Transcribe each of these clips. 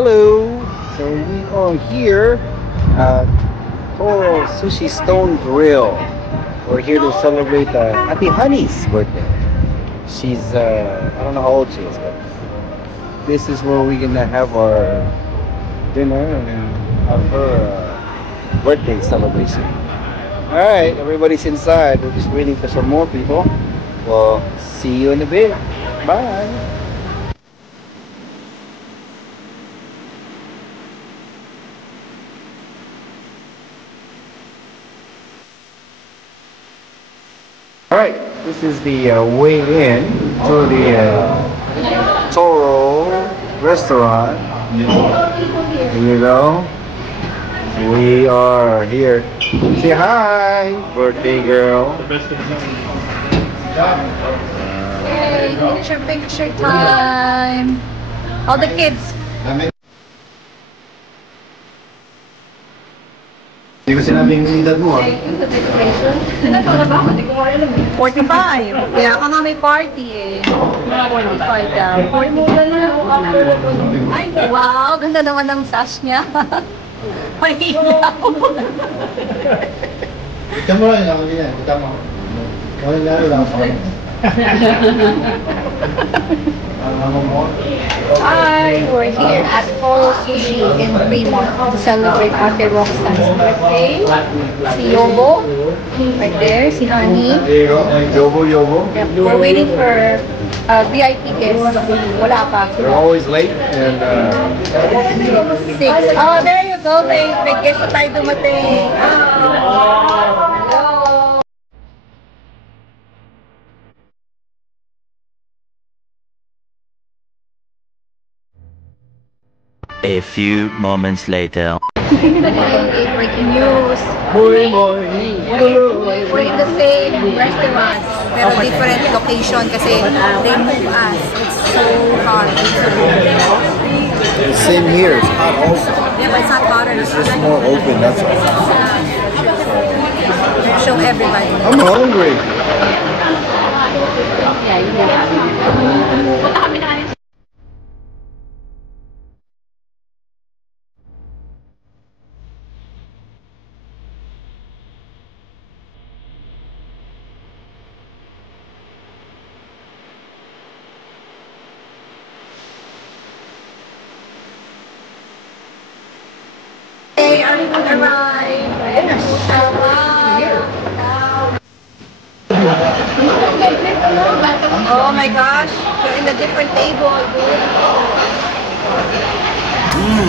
Hello. So we are here at Toro Sushi Stone Grill. We're here to celebrate Ate Honey's birthday. She's I don't know how old she is, but this is where we're gonna have our dinner and have her birthday celebration. All right, everybody's inside. We're just waiting for some more people. Well, see you in a bit. Bye. Alright, this is the way in to the Toro restaurant. Here you go. We are here. Say hi, birthday girl. Hey, picture time. All the kids. Hindi ko sinabing edad mo ah. 45. Kaya ka nga may party eh. 45 daw. Wow, ganda naman ng sash niya. Mahinaw. Kita mo lang ako niya. Kita mo. Walang lalo lang ako. Hi, we're here at Toro Sushi in Fremont to celebrate Ate Roxanne's birthday. Si Yobo, right there, si Honey. Yobo. Yep, we're waiting for VIP guests. Wala pa. They're always late and 6. Oh, there you go. May guest tayo dumating. Hello. A few moments later. Breaking news. We're in the same restaurant, pero different location kasi they move us. It's so hot. same here. It's hot also. Yeah, but it's not hotter. It's just more open. That's all. Show everybody. I'm hungry. Hey, everyone arrived. Oh my gosh, we're in a different table, dude.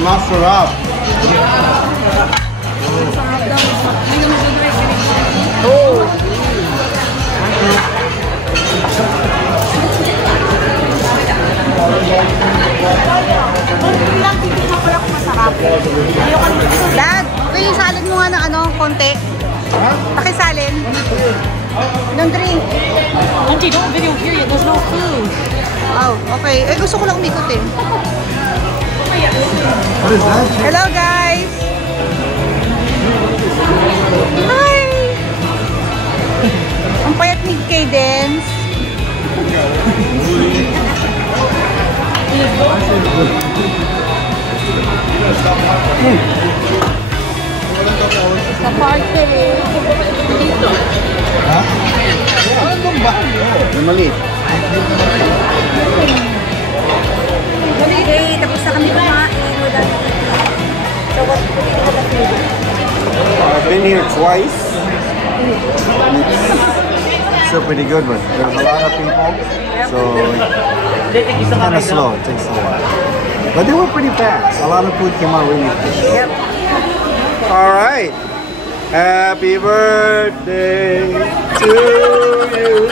Masarap. Oh. Dad, yung salad mo nga ng ano, konti. Pakisalin. Ng drink. Auntie, don't video here yet. There's no food. Oh, okay. Eh, gusto ko lang umikot eh. What is that? Hello, guys! Hi! Ang payat ni Cadence. Sa party. Ha? Ano ba? Yung maliit. Okay, tapos na kami kumain. So, what do you have a food? I've been here twice. It's still pretty good, but there's a lot of people, so it's kind of slow. It takes a while. But they were pretty fast. A lot of food came out really fast. Yep. All right. Happy birthday to you.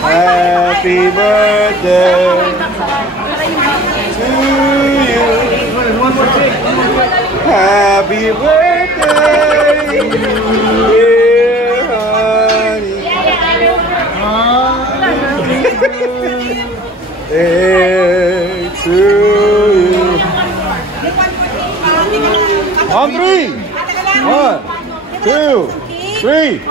Happy birthday to you. Happy birthday, dear honey. Birthday to you. On three. 1, 2, 3.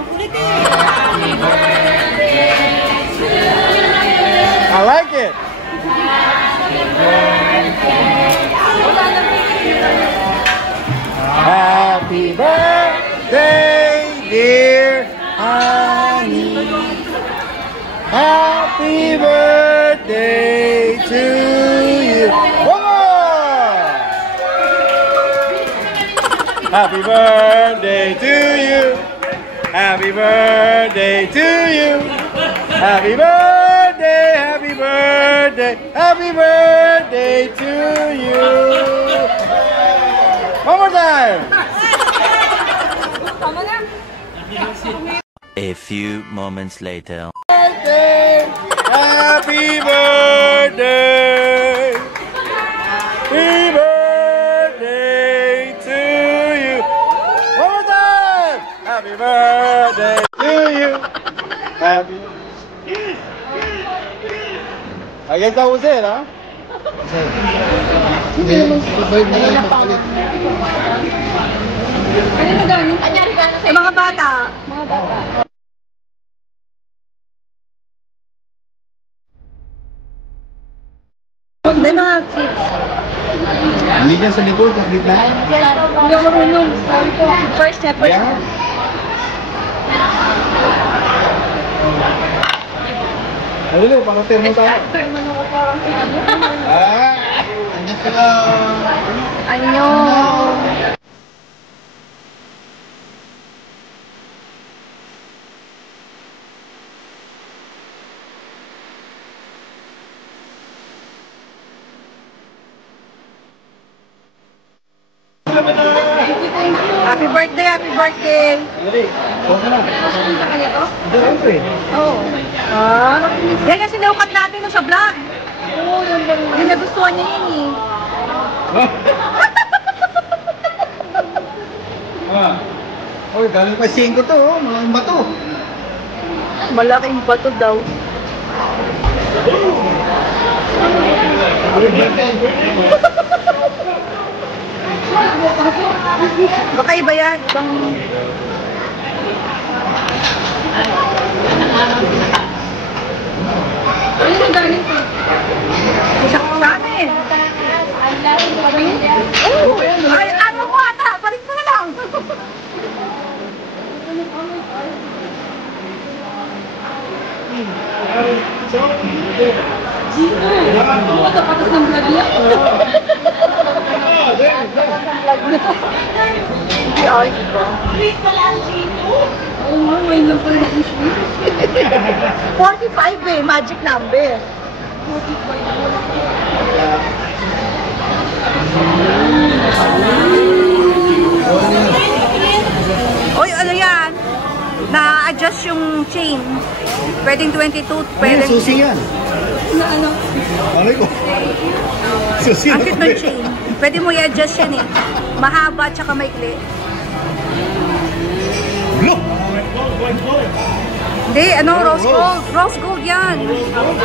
I like it. honey. Happy birthday to you. One more. Happy birthday to you. Happy birthday to you. Happy birthday, happy birthday, happy birthday to you. One more time. A few moments later. Happy birthday. Happy birthday to you. One more time. Happy birthday to you. Happy. I guess that was it, huh? Mga bata. May mga kids. Hindi dyan sa likod, sa gitna. Hindi ako marunong. First step. Ayan. Dali, pang-hotel mo tayo. Andyan sila. Anyo. Happy birthday, happy birthday. Dali, huwag ka na. Siyempre. Oh. Yan kasi naukat natin no, sa vlog. Oo, yung nagustuhan niya yun eh. Oy, galing pa 5 to, oh. Malaking bato. Malaking bato daw. Baka iba yan. Ano yung galing ko? Sa amin. Ay, ano mo ata? Balik mo na lang. Gino, matapatas ng vlog niya. Hindi ay. Sweet pala ang Gino. Oo nga, ngayon lang pala yung sweet. 45 eh, magic number. 45. Oy, ano yan? Na-adjust yung chain. Pwedeng 22, pwedeng... Susi yan. Na ano? Malay ko. Susi Ang cute ng chain. Pwede mo i-adjust yan eh. Mahaba tsaka maikli. Look! Hindi, ano? Rose gold. Rose gold yan.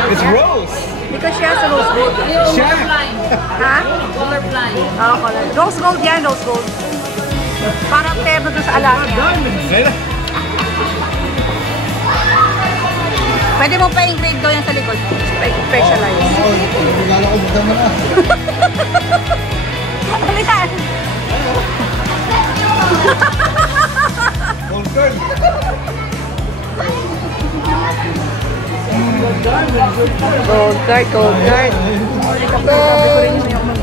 It's rose! Because she has a rose gold. Siya! Ha? Colorblind. Oo, color. Rose gold yan, rose gold. Parang terno doon sa Alaska. Pwede mo pa engrave daw yan sa likod. Specialized. Regalo ko, buksan mo na. Ano yan? Gold card. Gold card, gold card.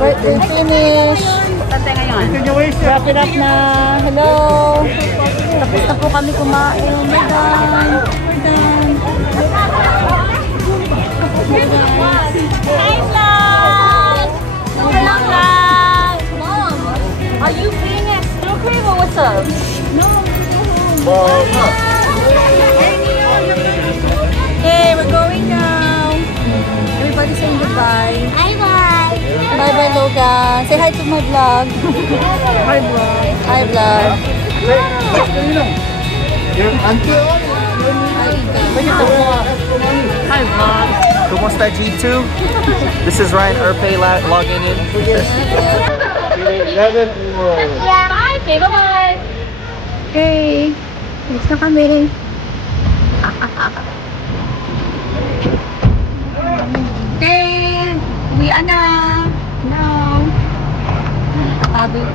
Birthday finish. Wrap it up na. Hello. Tapos na po kami kumain. Oh my God. We're done. Hi, vlog! Hello, vlog! Mom, are you being a snow cream or what's up? No. Hey, we're going now. Everybody saying goodbye. Bye-bye. Bye-bye, Logan. Say hi to my vlog. Hi, vlog. Hi, vlog. Hi vlog. Kumusta G2? This is Ryan Erpe logging in. Yeah. Bye. Okay, bye-bye. Okay. Next na kami. Okay. Uwian na. Now. Sabi.